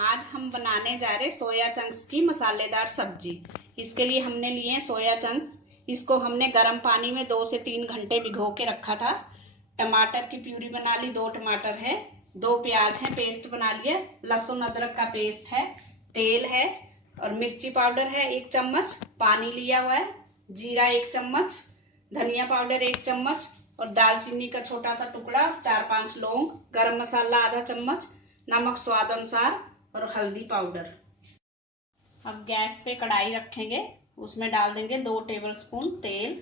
आज हम बनाने जा रहे सोया चंक्स की मसालेदार सब्जी। इसके लिए हमने लिए हैं सोया चंक्स। इसको हमने गर्म पानी में 2 से 3 घंटे भिगो के रखा था। टमाटर की प्यूरी बना ली, 2 टमाटर है, 2 प्याज है, पेस्ट बना लिया, लहसुन अदरक का पेस्ट है, तेल है और मिर्ची पाउडर है 1 चम्मच, पानी लिया हुआ है, जीरा 1 चम्मच, धनिया पाउडर 1 चम्मच और दालचीनी का छोटा सा टुकड़ा, 4-5 लौंग, गरम मसाला आधा चम्मच, नमक स्वाद अनुसार और हल्दी पाउडर। अब गैस पे कढ़ाई रखेंगे, उसमें डाल देंगे 2 टेबलस्पून तेल।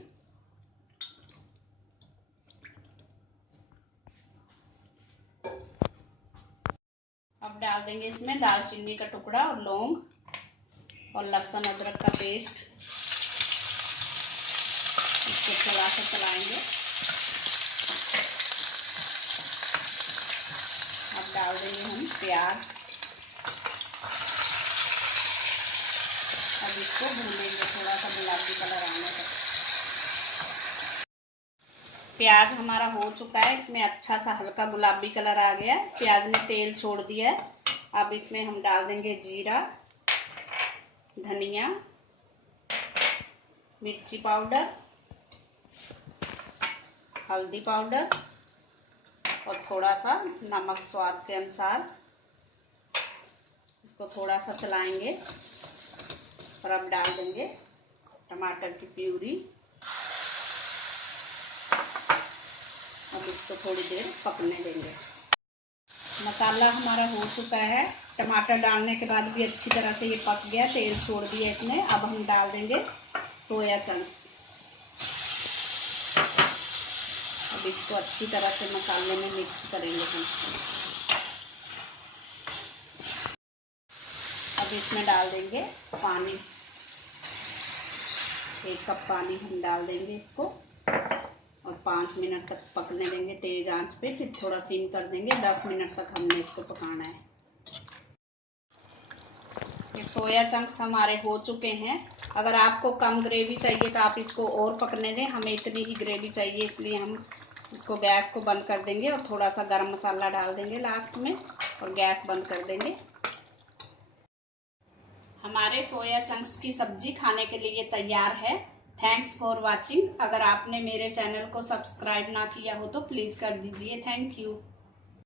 अब डाल देंगे इसमें दालचीनी का टुकड़ा और लौंग और लहसुन अदरक का पेस्ट। इसको थोड़ा सा चलाएंगे। अब डाल देंगे हम प्याज। अब इसको भूनेंगे थोड़ा सा गुलाबी कलर आने तक। प्याज हमारा हो चुका है, इसमें अच्छा सा हल्का गुलाबी कलर आ गया। प्याज ने तेल छोड़ दिया है। अब इसमें हम डाल देंगे जीरा, धनिया, मिर्ची पाउडर, हल्दी पाउडर और थोड़ा सा नमक स्वाद के अनुसार। इसको थोड़ा सा चलाएंगे और अब डाल देंगे टमाटर की प्यूरी। अब इसको थोड़ी देर पकने देंगे। मसाला हमारा हो चुका है। टमाटर डालने के बाद भी अच्छी तरह से ये पक गया, तेल छोड़ दिया इसने। अब हम डाल देंगे सोया चंक्स। अब इसको अच्छी तरह से मसाले में मिक्स करेंगे हम। अब इसमें डाल देंगे पानी, 1 कप पानी हम डाल देंगे इसको और 5 मिनट तक पकने देंगे तेज आंच पे। फिर थोड़ा सिम कर देंगे, 10 मिनट तक हमने इसको पकाना है। ये सोया चंक्स हमारे हो चुके हैं। अगर आपको कम ग्रेवी चाहिए तो आप इसको और पकने दें। हमें इतनी ही ग्रेवी चाहिए, इसलिए हम इसको गैस को बंद कर देंगे और थोड़ा सा गरम मसाला डाल देंगे लास्ट में और गैस बंद कर देंगे। हमारे सोया चंक्स की सब्जी खाने के लिए तैयार है। Thanks for watching. अगर आपने मेरे चैनल को सब्सक्राइब ना किया हो तो प्लीज़ कर दीजिए। Thank you.